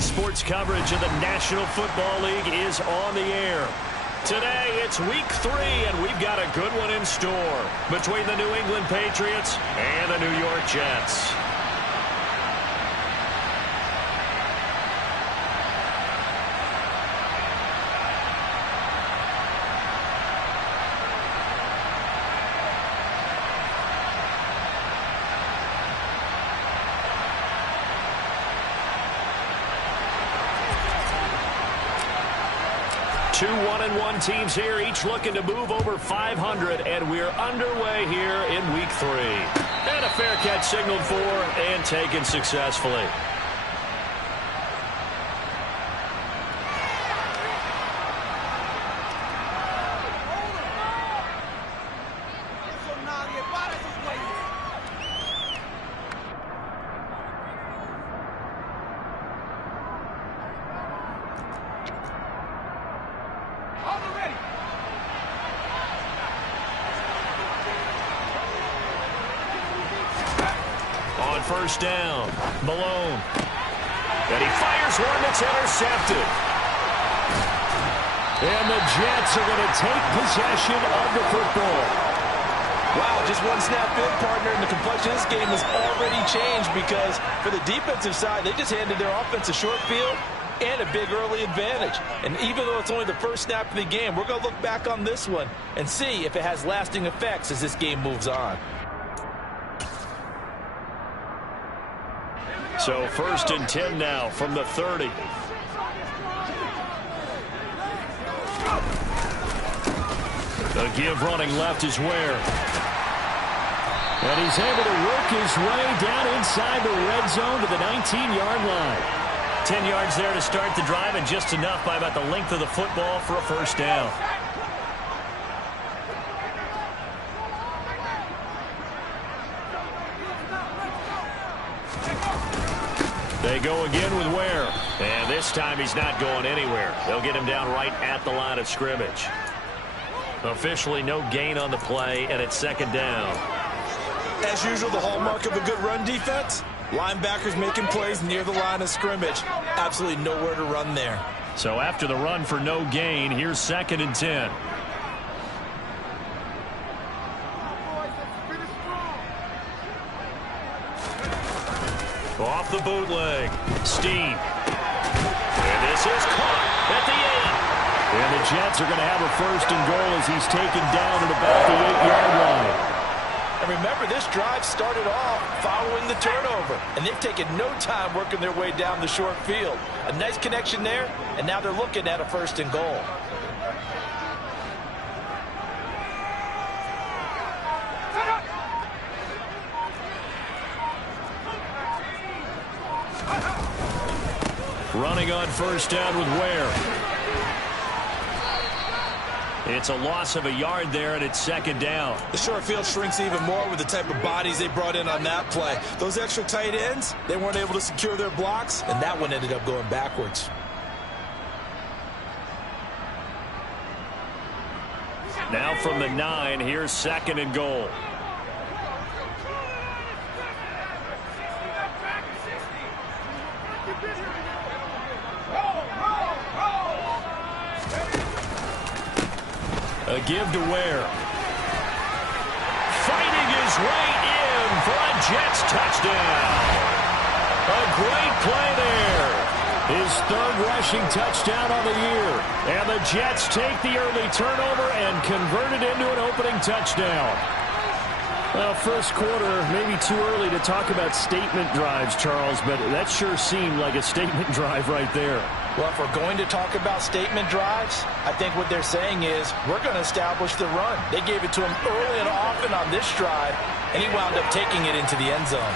Sports coverage of the National Football League is on the air. Today, it's Week 3, and we've got a good one in store between the New England Patriots and the New York Jets. Two 1-1 teams here, each looking to move over 500, and we're underway here in Week 3. And a fair catch signaled for and taken successfully. First down, Malone. And he fires one that's intercepted. And the Jets are going to take possession of the football. Wow, just one snap in, partner, and the complexion of this game has already changed because for the defensive side, they just handed their offense a short field and a big early advantage. And even though it's only the first snap of the game, we're going to look back on this one and see if it has lasting effects as this game moves on. So 1st and 10 now from the 30. The give running left is Ware. And he's able to work his way down inside the red zone to the 19-yard line. 10 yards there to start the drive, and just enough by about the length of the football for a first down. They go again with Ware. And this time he's not going anywhere. They'll get him down right at the line of scrimmage. Officially no gain on the play, and it's 2nd down. As usual, the hallmark of a good run defense, linebackers making plays near the line of scrimmage. Absolutely nowhere to run there. So after the run for no gain, here's 2nd and 10. Off the bootleg. Steen. And this is caught at the 8. And the Jets are going to have a 1st and goal as he's taken down at about the 8-yard line. And remember, this drive started off following the turnover. And they've taken no time working their way down the short field. A nice connection there, and now they're looking at a 1st and goal. Running on 1st down with Ware. It's a loss of a yard there, and it's 2nd down. The short field shrinks even more with the type of bodies they brought in on that play. Those extra tight ends, they weren't able to secure their blocks, and that one ended up going backwards. Now from the 9, here's 2nd and goal. A give to Ware. Fighting his way in for a Jets touchdown. A great play there. His 3rd rushing touchdown on the year. And the Jets take the early turnover and convert it into an opening touchdown. Well, first quarter, maybe too early to talk about statement drives, Charles, but that sure seemed like a statement drive right there. Well, if we're going to talk about statement drives, I think what they're saying is we're going to establish the run. They gave it to him early and often on this drive, and he wound up taking it into the end zone.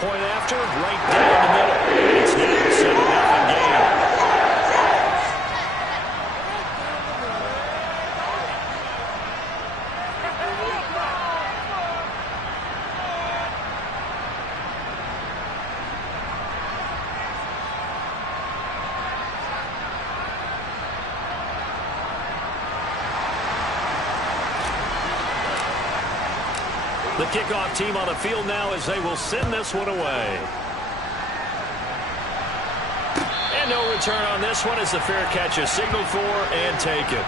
Point after, right down the middle. It's now a 7-0 game. The kickoff team on the field now as they will send this one away. And no return on this one as the fair catch is signaled for and taken.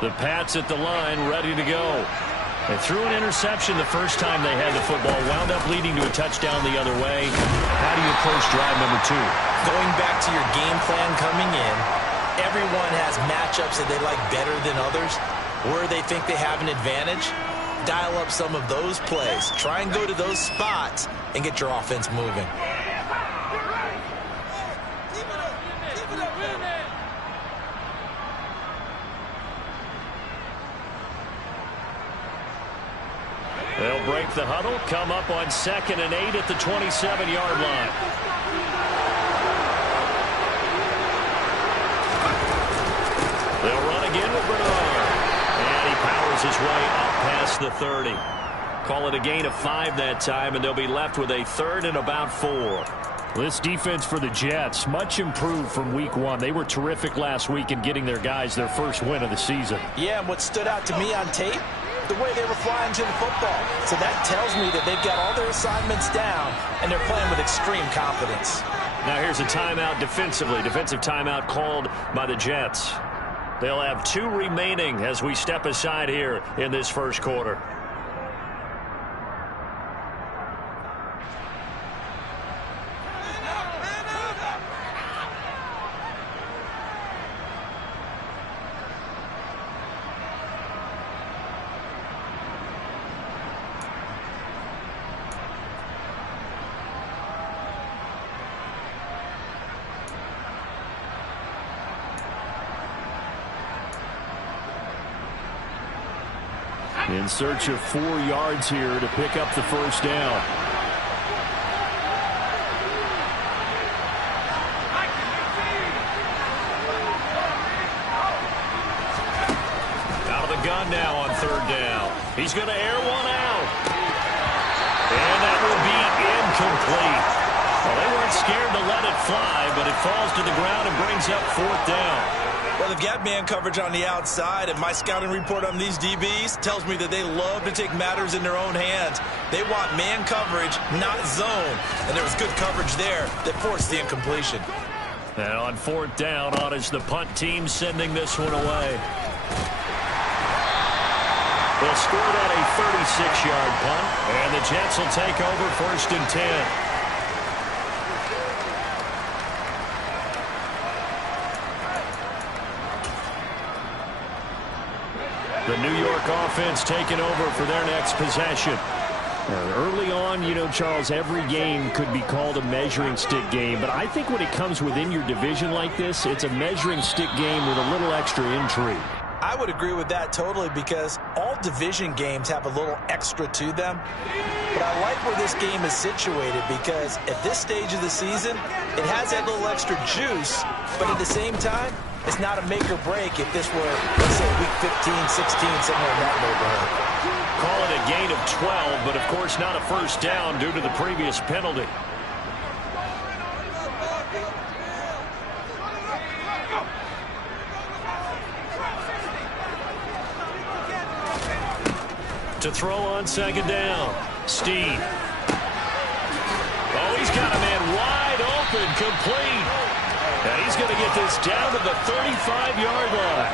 The Pats at the line, ready to go. They threw an interception the first time they had the football, wound up leading to a touchdown the other way. How do you approach drive number 2? Going back to your game plan coming in, everyone has matchups that they like better than others. Where they think they have an advantage, dial up some of those plays. Try and go to those spots and get your offense moving. They'll break the huddle, come up on 2nd and 8 at the 27-yard line. They'll run again with Bernard. And he powers his way up past the 30. Call it a gain of 5 that time, and they'll be left with a 3rd and about 4. This defense for the Jets, much improved from week 1. They were terrific last week in getting their guys their first win of the season. Yeah, and what stood out to me on tape, the way they were flying to the football. So that tells me that they've got all their assignments down, and they're playing with extreme confidence. Now here's a timeout defensively. Defensive timeout called by the Jets. They'll have 2 remaining as we step aside here in this first quarter. In search of 4 yards here to pick up the first down. Out of the gun now on 3rd down. He's going to air one out. And that will be incomplete. Well, they weren't scared to let it fly, but it falls to the ground and brings up 4th down. Well, they've got man coverage on the outside, and my scouting report on these DBs tells me that they love to take matters in their own hands. They want man coverage, not zone. And there was good coverage there that forced the incompletion. And on 4th down, on is the punt team sending this one away. They'll score that a 36-yard punt, and the Jets will take over 1st and 10. The New York offense taking over for their next possession. Early on, you know, Charles, every game could be called a measuring stick game. But I think when it comes within your division like this, it's a measuring stick game with a little extra intrigue. I would agree with that totally, because all division games have a little extra to them. But I like where this game is situated, because at this stage of the season, it has that little extra juice, but at the same time, it's not a make or break if this were, let's say, week 15, 16, somewhere in that neighborhood. Call it a gain of 12, but of course not a first down due to the previous penalty. To throw on 2nd down. Steve. Oh, he's got a man wide open, complete. And he's going to get this down to the 35-yard line.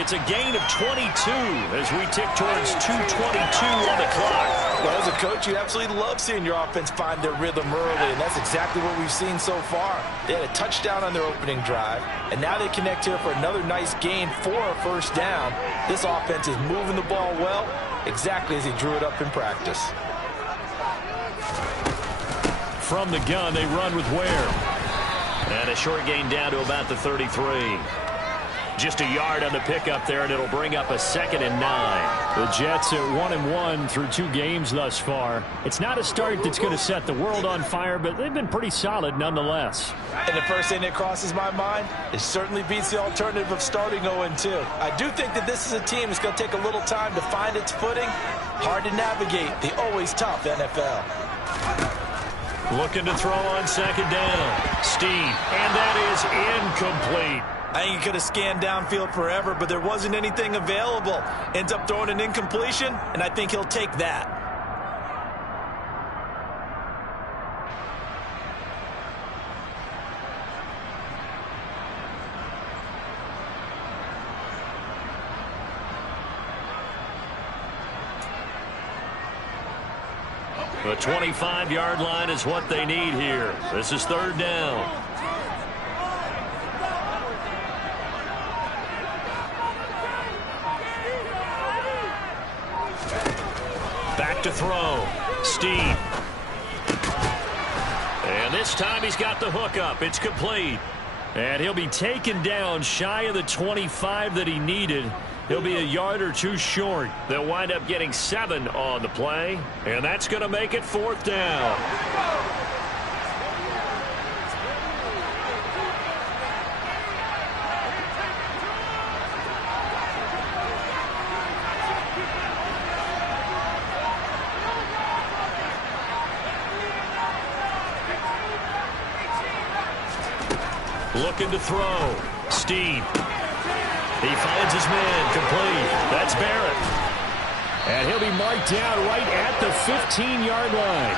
It's a gain of 22 as we tick towards 2:22 on the clock. Well, as a coach, you absolutely love seeing your offense find their rhythm early, and that's exactly what we've seen so far. They had a touchdown on their opening drive, and now they connect here for another nice gain for a first down. This offense is moving the ball well, exactly as he drew it up in practice. From the gun, they run with Ware. And a short gain down to about the 33. Just a yard on the pickup there, and it'll bring up a 2nd and 9. The Jets at 1-1 through 2 games thus far. It's not a start that's going to set the world on fire, but they've been pretty solid nonetheless. And the first thing that crosses my mind, it certainly beats the alternative of starting 0-2. I do think that this is a team that's going to take a little time to find its footing. Hard to navigate the always tough NFL. Looking to throw on 2nd down. Steve, and that is incomplete. I think he could have scanned downfield forever, but there wasn't anything available. Ends up throwing an incompletion, and I think he'll take that. The 25-yard line is what they need here. This is 3rd down. Back to throw. Steve. And this time he's got the hook up. It's complete. And he'll be taken down shy of the 25 that he needed. He'll be a yard or 2 short. They'll wind up getting 7 on the play. And that's going to make it 4th down. Looking to throw. Steve. He finds his man. Complete. That's Barrett. And he'll be marked down right at the 15-yard line.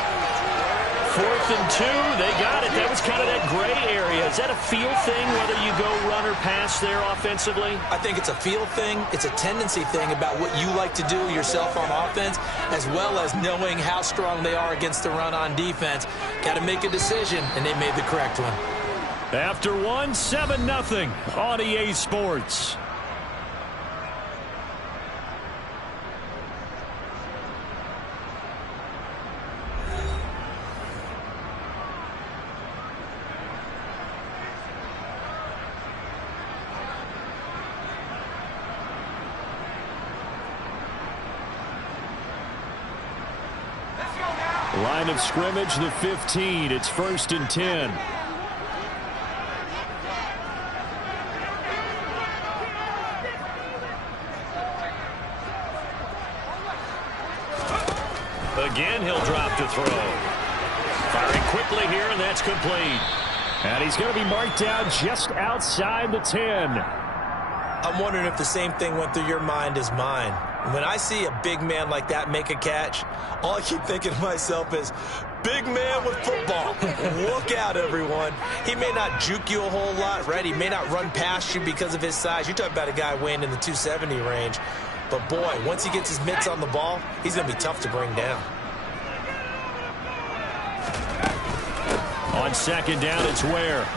4th and 2. They got it. That was kind of that gray area. Is that a feel thing, whether you go run or pass there offensively? I think it's a feel thing. It's a tendency thing about what you like to do yourself on offense, as well as knowing how strong they are against the run on defense. Got to make a decision, and they made the correct one. After 1, 7-0 on EA Sports. Line of scrimmage, the 15. It's 1st and 10. Again, he'll drop to throw. Firing quickly here, and that's complete. And he's going to be marked down just outside the 10. I'm wondering if the same thing went through your mind as mine. When I see a big man like that make a catch, all I keep thinking to myself is, big man with football. Look out, everyone. He may not juke you a whole lot, right? He may not run past you because of his size. You're talking about a guy weighing in the 270 range. But, boy, once he gets his mitts on the ball, he's going to be tough to bring down. On 2nd down, it's Ware.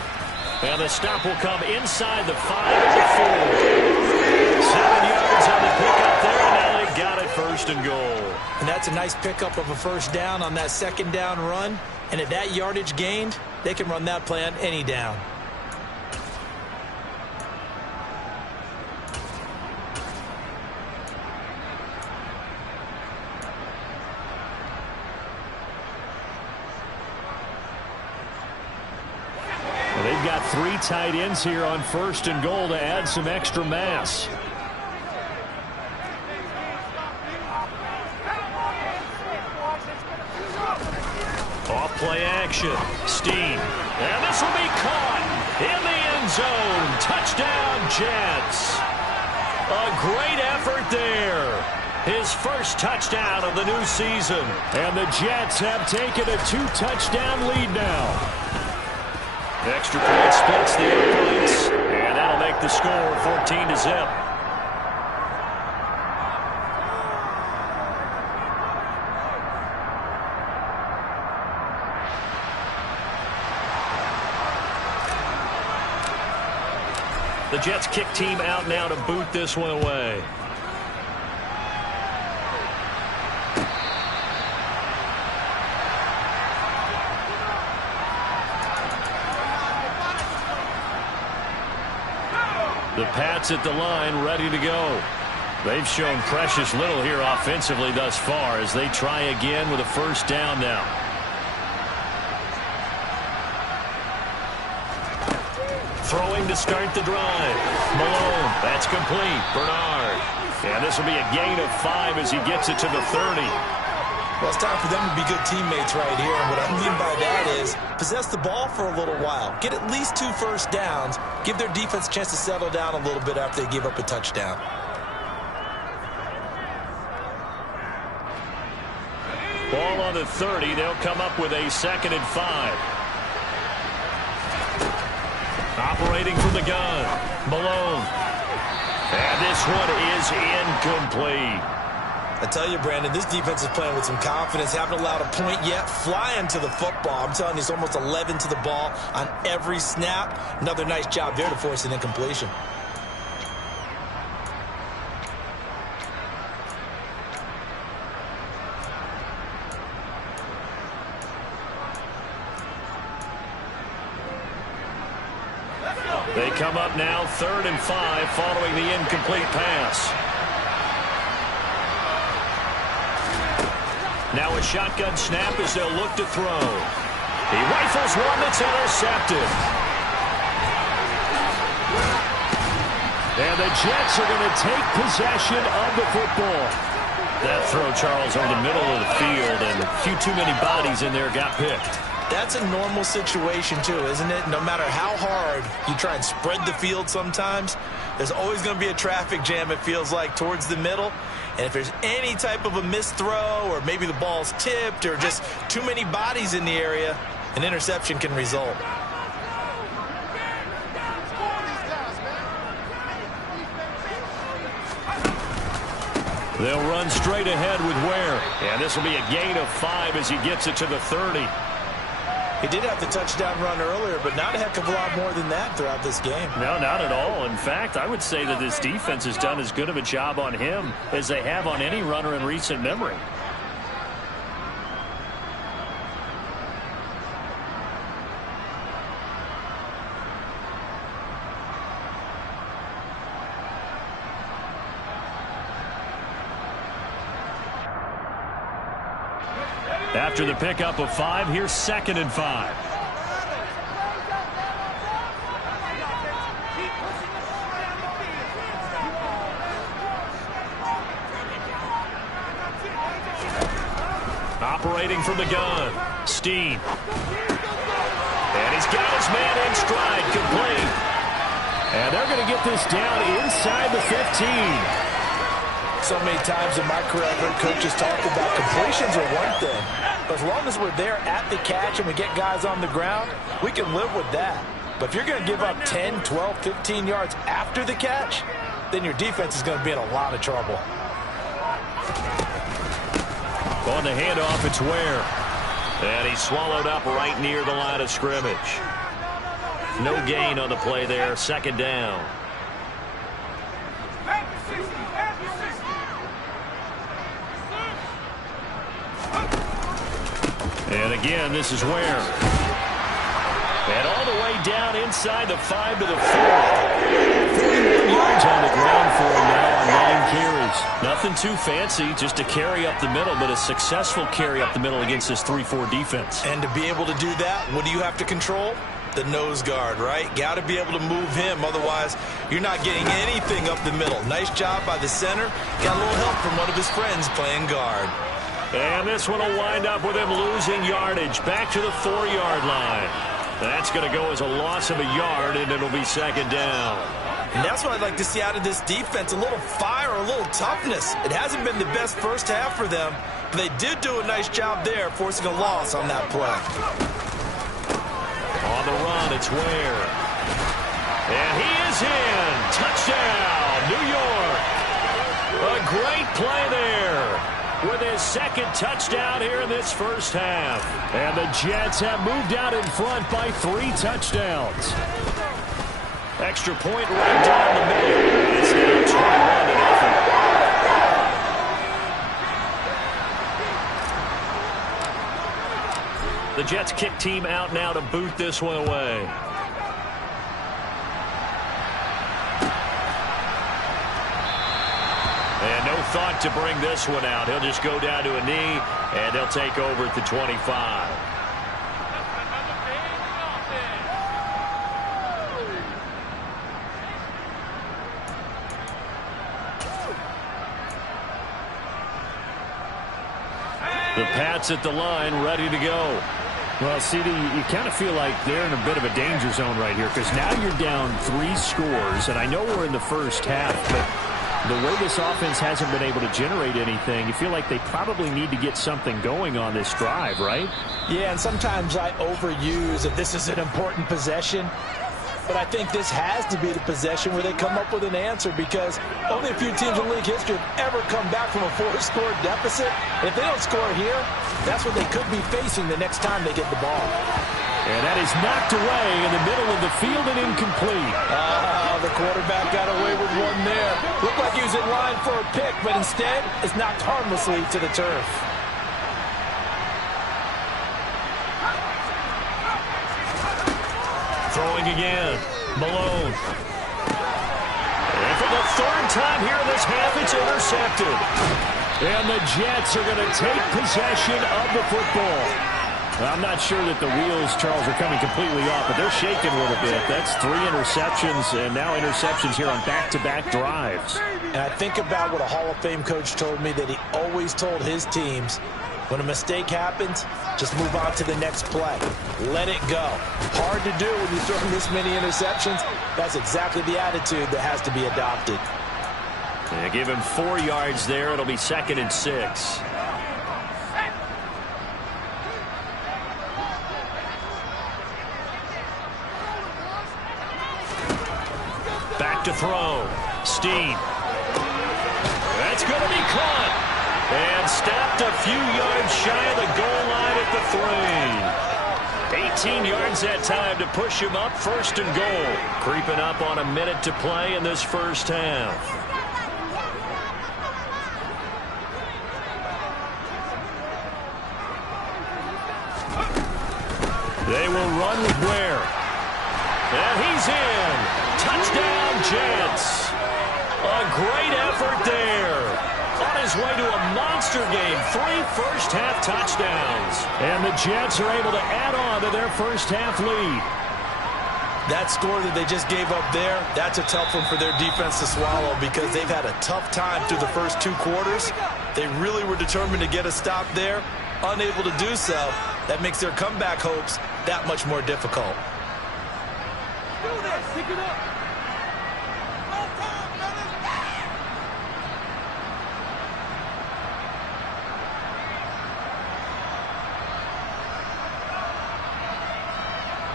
And the stop will come inside the 5 of the 4. 7 yards on the pickup there, and now they've got it 1st and goal. And that's a nice pickup of a 1st down on that 2nd down run. And at that yardage gained, they can run that play on any down. They've got 3 tight ends here on 1st and goal to add some extra mass. Off play action. Steve. And this will be caught in the end zone. Touchdown, Jets. A great effort there. His 1st touchdown of the new season. And the Jets have taken a 2-touchdown lead now. Extra point splits the uprights, and that'll make the score 14-0. The Jets kick team out now to boot this one away. The The Pats at the line, ready to go. They've shown precious little here offensively thus far as they try again with a first down now. Throwing to start the drive. Malone, that's complete. Bernard. And this will be a gain of 5 as he gets it to the 30. Well, it's time for them to be good teammates right here. And what I mean by that is possess the ball for a little while. Get at least 2 first downs. Give their defense a chance to settle down a little bit after they give up a touchdown. Ball on the 30. They'll come up with a 2nd and 5. Operating from the gun. Malone. And this one is incomplete. I tell you, Brandon, this defense is playing with some confidence. Haven't allowed a point yet. Flying to the football. I'm telling you, it's almost 11 to the ball on every snap. Another nice job there to force an incompletion. They come up now 3rd and 5 following the incomplete pass. Now a shotgun snap as they'll look to throw. He rifles one that's intercepted. And the Jets are going to take possession of the football. That throw, Charles, over the middle of the field, and a few too many bodies in there got picked. That's a normal situation, too, isn't it? No matter how hard you try and spread the field sometimes, there's always going to be a traffic jam, it feels like, towards the middle. And if there's any type of a missed throw or maybe the ball's tipped or just too many bodies in the area, an interception can result. They'll run straight ahead with Ware. And this will be a gain of 5 as he gets it to the 30. He did have the touchdown run earlier, but not a heck of a lot more than that throughout this game. No, not at all. In fact, I would say that this defense has done as good of a job on him as they have on any runner in recent memory. After the pickup of 5, here's 2nd and 5. Operating from the gun, Steen. And he's got his man in stride, complete. And they're going to get this down inside the 15. So many times in my career, I've heard coaches talk about completions are one thing. But as long as we're there at the catch and we get guys on the ground, we can live with that. But if you're going to give up 10, 12, 15 yards after the catch, then your defense is going to be in a lot of trouble. On the handoff, it's Ware. And he's swallowed up right near the line of scrimmage. No gain on the play there, 2nd down. And again, this is Ware. And all the way down inside the 5 to the 4. 41 yards on the ground for him now on 9 carries. Nothing too fancy, just a carry up the middle, but a successful carry up the middle against this 3-4 defense. And to be able to do that, what do you have to control? The nose guard, right? Got to be able to move him. Otherwise, you're not getting anything up the middle. Nice job by the center. Got a little help from one of his friends playing guard. And this one will wind up with him losing yardage back to the 4-yard line. That's going to go as a loss of a yard, and it'll be 2nd down. And that's what I'd like to see out of this defense, a little fire, a little toughness. It hasn't been the best first half for them, but they did do a nice job there, forcing a loss on that play. On the run, it's Ware. And he is in. Touchdown, New York. A great play there with his 2nd touchdown here in this first half. And the Jets have moved out in front by 3 touchdowns. Extra point right down the middle. It's now 21-0. The Jets kick team out now to boot this one away. to bring this one out. He'll just go down to a knee, and they'll take over at the 25. The Pats at the line, ready to go. Well, CD, you kind of feel like they're in a bit of a danger zone right here because now you're down 3 scores, and I know we're in the first half, but the way this offense hasn't been able to generate anything, you feel like they probably need to get something going on this drive, right? Yeah, and sometimes I overuse that this is an important possession. But I think this has to be the possession where they come up with an answer because only a few teams in league history have ever come back from a 4-score deficit. And if they don't score here, that's what they could be facing the next time they get the ball. And that is knocked away in the middle of the field and incomplete. The quarterback got away with one there. Looked like he was in line for a pick, but instead it's knocked harmlessly to the turf. Throwing again. Malone. And for the 3rd time here in this half, it's intercepted. And the Jets are going to take possession of the football. I'm not sure that the wheels, Charles, are coming completely off, but they're shaking a little bit. That's 3 interceptions, and now interceptions here on back-to-back drives. And I think about what a Hall of Fame coach told me that he always told his teams, when a mistake happens, just move on to the next play. Let it go. Hard to do when you throw this many interceptions. That's exactly the attitude that has to be adopted. Yeah, give him 4 yards there. It'll be 2nd and 6. Back to throw. Steen. That's going to be caught. And stopped a few yards shy of the goal line at the 3. 18 yards that time to push him up, 1st and goal. Creeping up on a minute to play in this first half. They will run with Ware. And he's in. Touchdown, Jets. A great effort there. On his way to a monster game, 3 first-half touchdowns. And the Jets are able to add on to their first-half lead. That score that they just gave up there, that's a tough one for their defense to swallow because they've had a tough time through the first 2 quarters. They really were determined to get a stop there, unable to do so. That makes their comeback hopes that much more difficult. Do this, pick it up.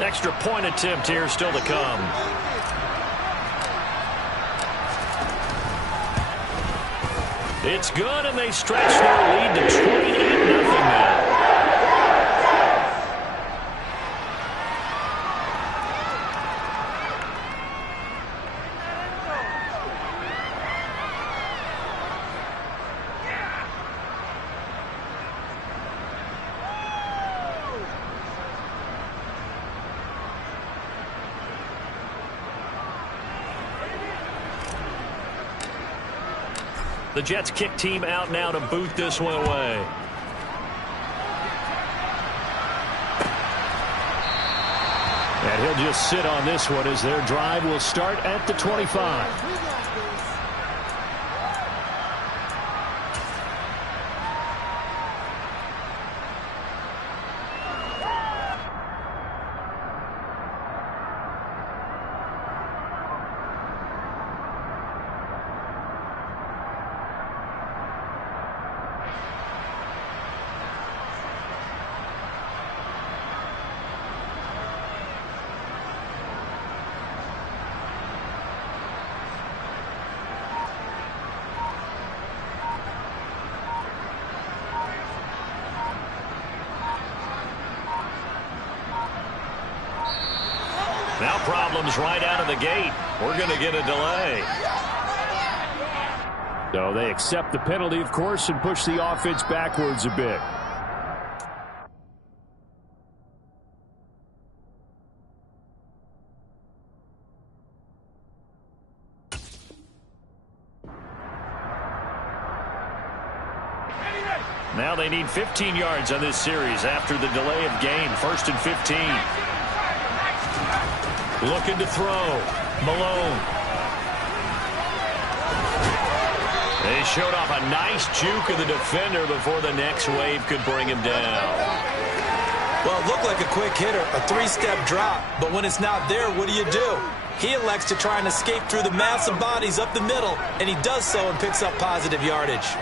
Extra point attempt here still to come. It's good, and they stretch their lead to 28-0 now. The Jets kick team out now to boot this one away. And he'll just sit on this one as their drive will start at the 25. Now problems right out of the gate. We're going to get a delay. So they accept the penalty, of course, and push the offense backwards a bit. Now they need 15 yards on this series after the delay of game. 1st and 15. Looking to throw. Malone. They showed off a nice juke of the defender before the next wave could bring him down. Well, it looked like a quick hitter, a 3-step drop. But when it's not there, what do? He elects to try and escape through the massive bodies up the middle, and he does so and picks up positive yardage.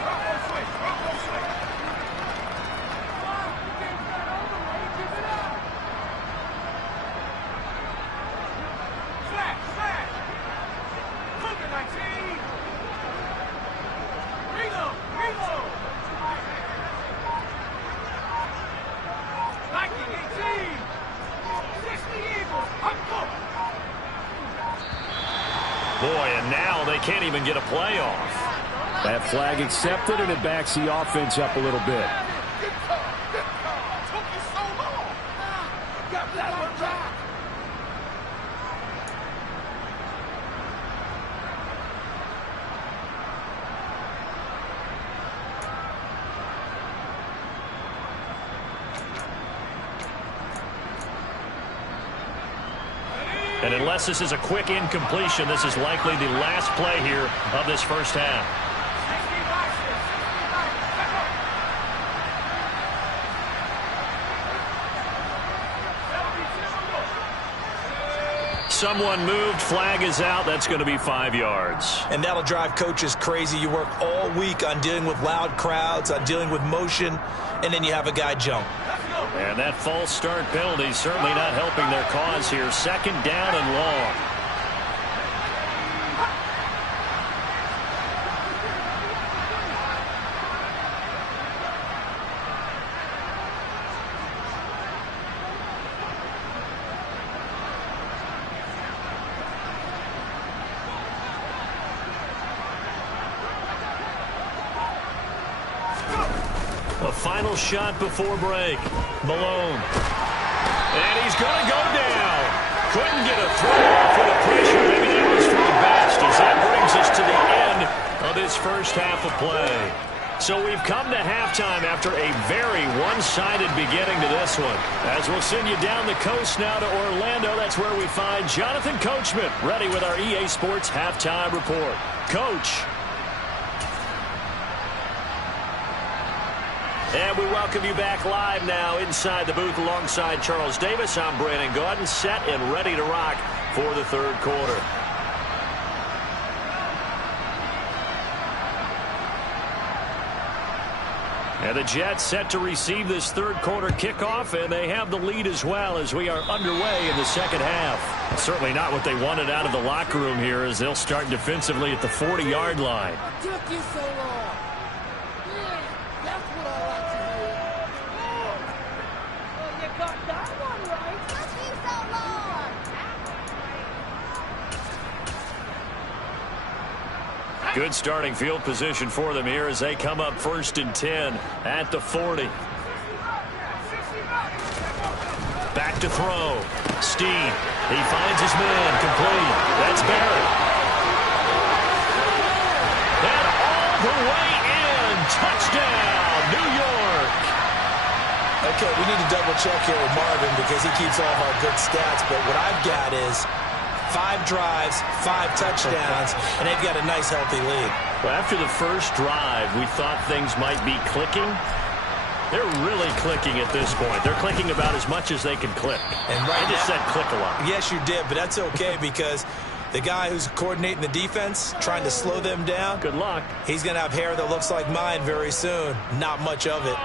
Boy, and now they can't even get a play off. That flag accepted, and it backs the offense up a little bit. And unless this is a quick incompletion, this is likely the last play here of this first half. Someone moved. Flag is out. That's going to be 5 yards. And that'll drive coaches crazy. You work all week on dealing with loud crowds, on dealing with motion, and then you have a guy jump. And that false start penalty certainly not helping their cause here. 2nd down and long. A final shot before break. Malone. And he's going to go down. Couldn't get a throw off with the pressure. Maybe that was for the best, as that brings us to the end of this first half of play. So we've come to halftime after a very one-sided beginning to this one. As we'll send you down the coast now to Orlando, that's where we find Jonathan Coachman ready with our EA Sports Halftime Report. Coach. And we welcome you back live now inside the booth alongside Charles Davis. I'm Brandon Gaudin, set and ready to rock for the third quarter. And the Jets set to receive this third quarter kickoff, and they have the lead as well as we are underway in the second half. Certainly not what they wanted out of the locker room here, as they'll start defensively at the 40-yard line. Took you so long. Yeah, that's what I like to hear. Oh, you got that one right. Took you so long. Good starting field position for them here as they come up 1st and 10 at the 40. Back to throw. Steen. He finds his man. Complete. That's Barrett. And all the way in. Touchdown, New York. Okay, we need to double check here with Marvin because he keeps all of our good stats. But what I've got is 5 drives, 5 touchdowns, and they've got a nice, healthy lead. Well, after the first drive, we thought things might be clicking. They're really clicking at this point. They're clicking about as much as they can click. And right I just said click a lot. Yes, you did, but that's okay because the guy who's coordinating the defense, trying to slow them down, good luck. He's going to have hair that looks like mine very soon. Not much of it.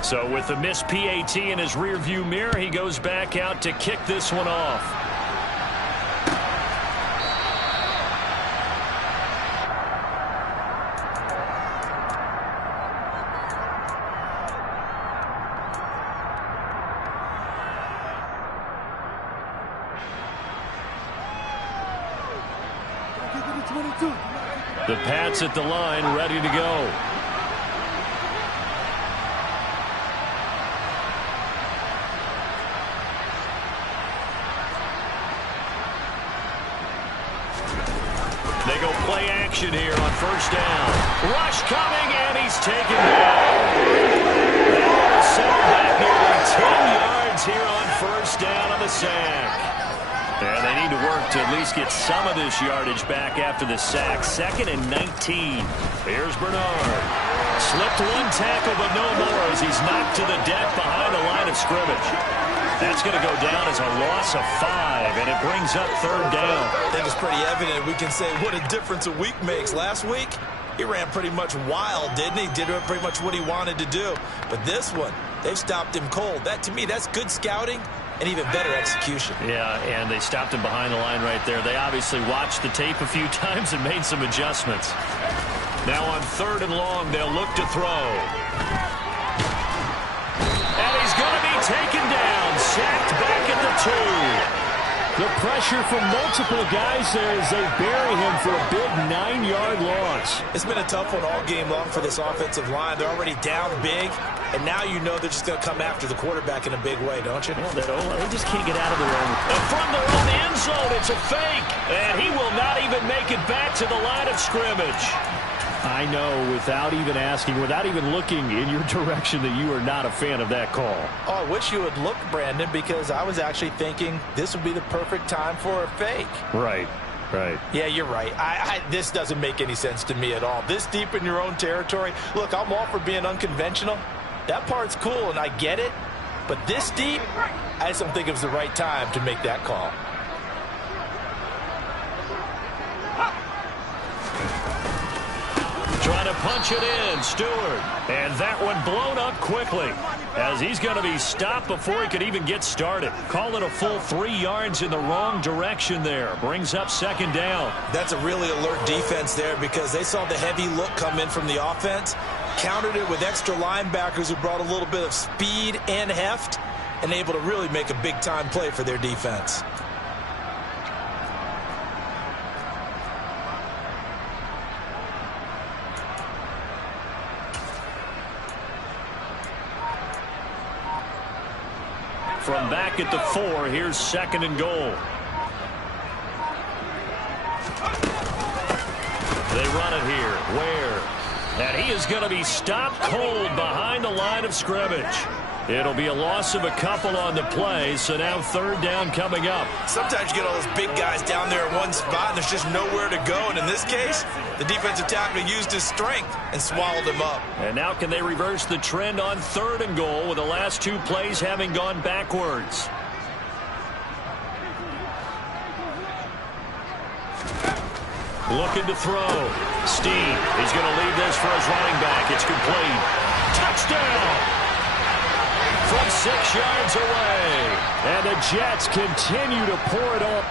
So with the missed PAT in his rearview mirror, he goes back out to kick this one off. Get The Pats at the line, ready to go. play action here on first down. Rush coming, and he's taken down. They'll settle back nearly 10 yards here on first down on the sack. And they need to work to at least get some of this yardage back after the sack. 2nd and 19. Here's Bernard. Slipped one tackle, but no more as he's knocked to the deck behind the line of scrimmage. That's going to go down as a loss of 5, and it brings up 3rd down. I think it's pretty evident. We can say what a difference a week makes. Last week, he ran pretty much wild, didn't he? Did pretty much what he wanted to do. But this one, they've stopped him cold. That, to me, that's good scouting and even better execution. Yeah, and they stopped him behind the line right there. They obviously watched the tape a few times and made some adjustments. Now on 3rd and long, they'll look to throw. And he's going to be taken down, sacked back at the 2. The pressure from multiple guys there as they bury him for a big 9-yard loss. It's been a tough one all game long for this offensive line. They're already down big, and now you know they're just going to come after the quarterback in a big way, don't you? Well, they just can't get out of their own. And from their own end zone, it's a fake. And he will not even make it back to the line of scrimmage. I know, without even asking, without even looking in your direction, that you are not a fan of that call. Oh, I wish you would look, Brandon, because I was actually thinking this would be the perfect time for a fake. Right. Yeah, you're right. This doesn't make any sense to me at all. This deep in your own territory. Look, I'm all for being unconventional. That part's cool, and I get it. But this deep, I just don't think it was the right time to make that call. Trying to punch it in, Stewart. And that one blown up quickly as he's going to be stopped before he could even get started. Call it a full 3 yards in the wrong direction there. Brings up 2nd down. That's a really alert defense there because they saw the heavy look come in from the offense, countered it with extra linebackers who brought a little bit of speed and heft, and able to really make a big-time play for their defense. From back at the 4, here's 2nd and goal. They run it here. Where? And he is going to be stopped cold behind the line of scrimmage. It'll be a loss of a couple on the play, so now 3rd down coming up. Sometimes you get all those big guys down there in one spot, and there's just nowhere to go. And in this case, the defensive tackle used his strength and swallowed him up. And now can they reverse the trend on 3rd and goal with the last 2 plays having gone backwards? Looking to throw. Steve, he's going to leave this for his running back. It's complete. Touchdown! From 6 yards away. And the Jets continue to pour it on.